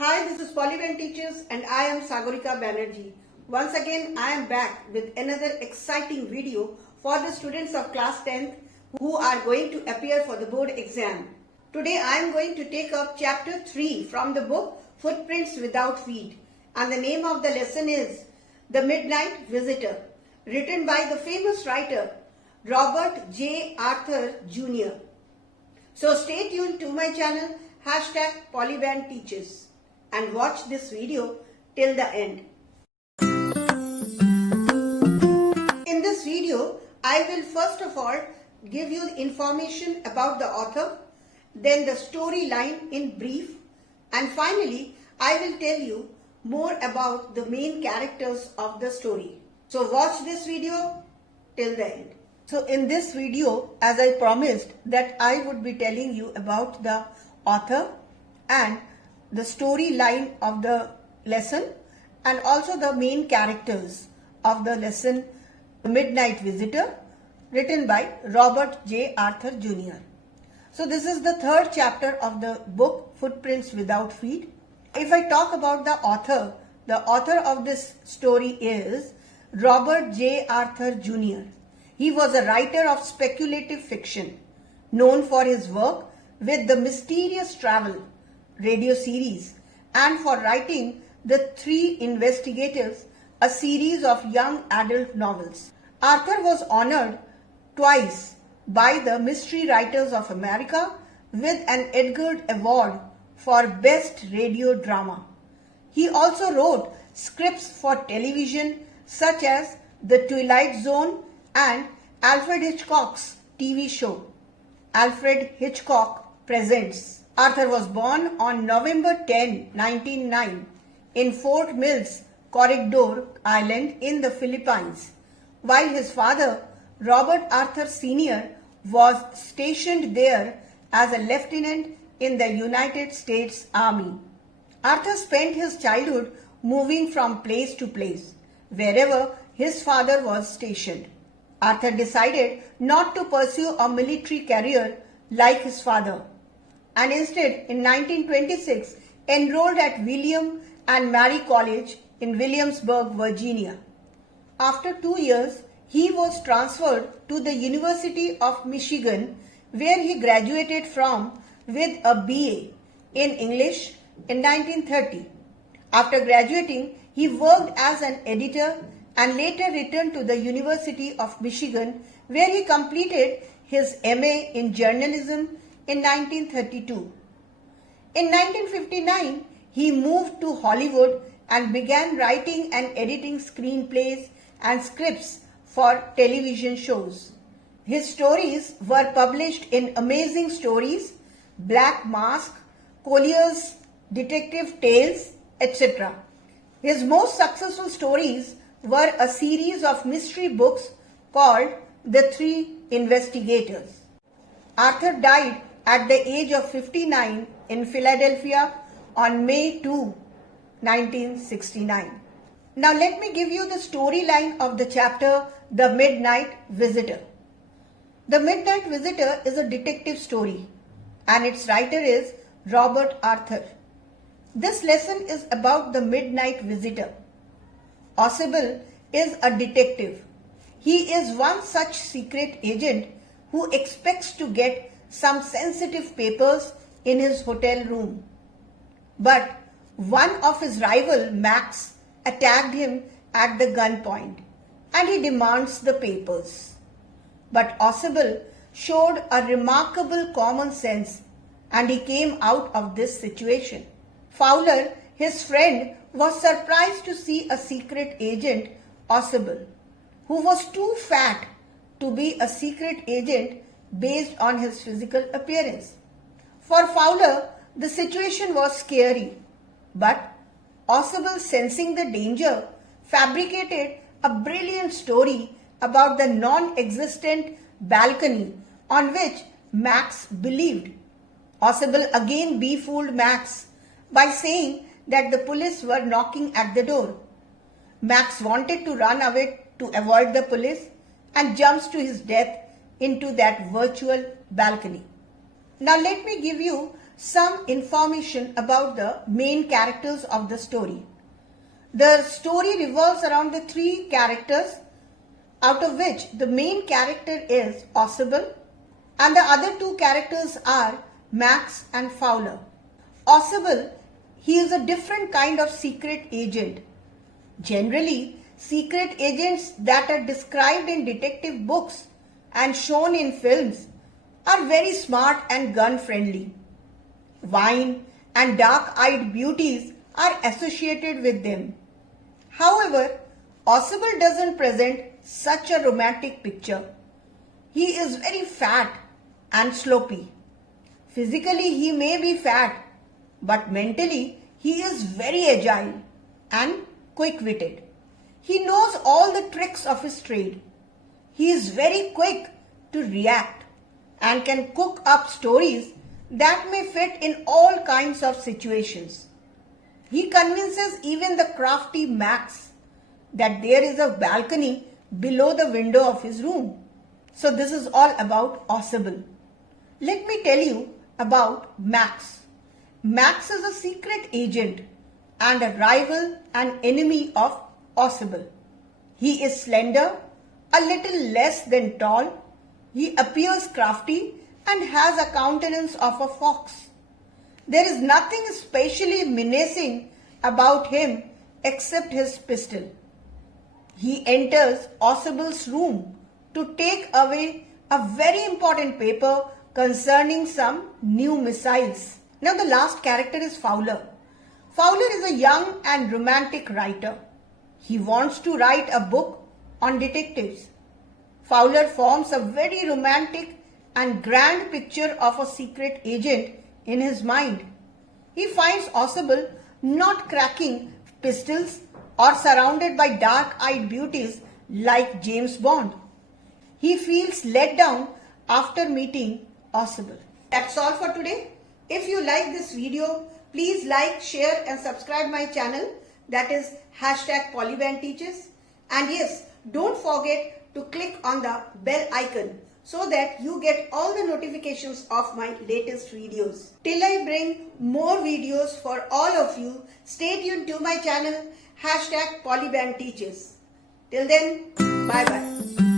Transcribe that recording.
Hi, this is Polyban Teachers and I am Sagorika Banerjee. Once again, I am back with another exciting video for the students of class 10th who are going to appear for the board exam. Today, I am going to take up chapter 3 from the book Footprints Without Feet, and the name of the lesson is The Midnight Visitor, written by the famous writer Robert J. Arthur Jr. So stay tuned to my channel #PolybanTeachers and watch this video till the end. In this video, I will first of all give you information about the author, then the storyline in brief, and finally I will tell you more about the main characters of the story. So watch this video till the end. So in this video, as I promised that I would be telling you about the author and the storyline of the lesson and also the main characters of the lesson The Midnight Visitor, written by Robert J. Arthur Jr. So this is the third chapter of the book Footprints Without Feet. If I talk about the author of this story is Robert J. Arthur Jr. He was a writer of speculative fiction, known for his work with the Mysterious Travel radio series and for writing The Three Investigators, a series of young adult novels. Arthur was honored twice by the Mystery Writers of America with an Edgar Award for Best Radio Drama. He also wrote scripts for television such as The Twilight Zone and Alfred Hitchcock's TV show, Alfred Hitchcock Presents. Arthur was born on November 10, 1909 in Fort Mills, Corregidor Island in the Philippines, while his father, Robert Arthur Sr., was stationed there as a lieutenant in the United States Army. Arthur spent his childhood moving from place to place, wherever his father was stationed. Arthur decided not to pursue a military career like his father, and instead in 1926 enrolled at William and Mary College in Williamsburg, Virginia. After 2 years, he was transferred to the University of Michigan, where he graduated from with a BA in English in 1930. After graduating, he worked as an editor and later returned to the University of Michigan, where he completed his MA in journalism in 1932. In 1959, he moved to Hollywood and began writing and editing screenplays and scripts for television shows. His stories were published in Amazing Stories, Black Mask, Collier's Detective Tales, etc. His most successful stories were a series of mystery books called The Three Investigators. Arthur died at the age of 59 in Philadelphia on May 2, 1969. Now let me give you the storyline of the chapter The Midnight Visitor. The Midnight Visitor is a detective story and its writer is Robert Arthur. This lesson is about the midnight visitor. Ausable is a detective. He is one such secret agent who expects to get some sensitive papers in his hotel room. But one of his rival, Max, attacked him at the gunpoint and he demands the papers. But Ausable showed a remarkable common sense and he came out of this situation. Fowler, his friend, was surprised to see a secret agent, Ausable, who was too fat to be a secret agent based on his physical appearance. For Fowler, the situation was scary, but Ausable, sensing the danger, fabricated a brilliant story about the non-existent balcony on which Max believed. Ausable again befooled Max by saying that the police were knocking at the door. Max wanted to run away to avoid the police and jumps to his death into that virtual balcony. Now let me give you some information about the main characters of the story. The story revolves around the three characters, out of which the main character is Ausable and the other two characters are Max and Fowler. Ausable, he is a different kind of secret agent. Generally, secret agents that are described in detective books and shown in films are very smart and gun-friendly. Wine and dark-eyed beauties are associated with them. However, Ausable doesn't present such a romantic picture. He is very fat and sloppy. Physically, he may be fat, but mentally, he is very agile and quick-witted. He knows all the tricks of his trade. He is very quick to react and can cook up stories that may fit in all kinds of situations. He convinces even the crafty Max that there is a balcony below the window of his room. So this is all about Ausable. Let me tell you about Max. Max is a secret agent and a rival and enemy of Ausable. He is slender, a little less than tall. He appears crafty and has a countenance of a fox. There is nothing especially menacing about him except his pistol. He enters Ausable's room to take away a very important paper concerning some new missiles. Now the last character is Fowler. Fowler is a young and romantic writer. He wants to write a book on detectives. Fowler forms a very romantic and grand picture of a secret agent in his mind. He finds Ausable not cracking pistols or surrounded by dark-eyed beauties like James Bond. He feels let down after meeting Ausable. That's all for today. If you like this video, please like, share and subscribe my channel, that is #PolyBandTeaches. And yes, don't forget to click on the bell icon so that you get all the notifications of my latest videos. Till I bring more videos for all of you, stay tuned to my channel #PolyBandTeaches. Till then, bye bye.